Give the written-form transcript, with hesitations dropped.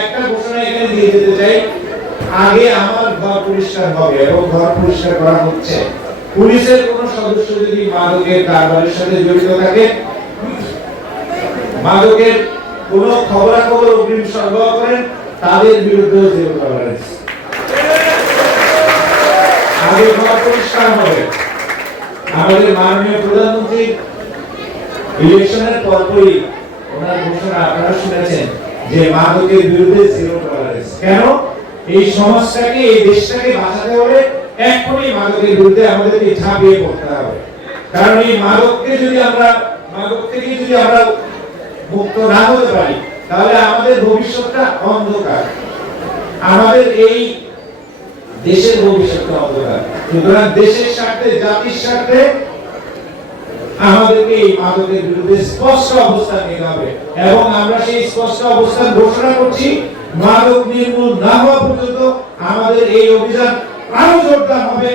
একটা ঘোষণা এখানে দিয়ে যেতে চাই, আগে আমার ঘর পরিষ্কার হবে এবং ঘর পরিষ্কার করা হচ্ছে। পুলিশের কোন সদস্য যদি মাদকের কারবারের সাথে জড়িত থাকে, মাদকের কোন খবরাখবর অগ্রিম সরবরাহ করেন, তাদের বিরুদ্ধে জিরো টলারেন্স। আগে ঘর পরিষ্কার হবে। আমাদের মাননীয় প্রধানমন্ত্রী ইলেকশনের পরপরই ওনার ঘোষণা আপনারা শুনেছেন যে মাদকের বিরুদ্ধে জিরো টলারেন্স। কেন? এই সমাজটাকে, এই দেশটাকে বাঁচাতে হলে এখনই মাদকের বিরুদ্ধে আমাদেরকে ঝাঁপিয়ে পড়তে হবে। কারণ এই মাদক থেকে যদি আমরা মুক্ত না হতে পারি, তাহলে আমাদের ভবিষ্যৎটা অন্ধকার, আমাদের এই দেশের ভবিষ্যৎটা অন্ধকার। সুতরাং দেশের স্বার্থে, জাতির স্বার্থে আমাদেরকে এই মাদকের বিরুদ্ধে স্পষ্ট অবস্থান নিতে হবে এবং আমরা সেই স্পষ্ট অবস্থান ঘোষণা করছি। মাদক নির্মূল না হওয়া পর্যন্ত আমাদের এই অভিযান আরো জোরদার হবে,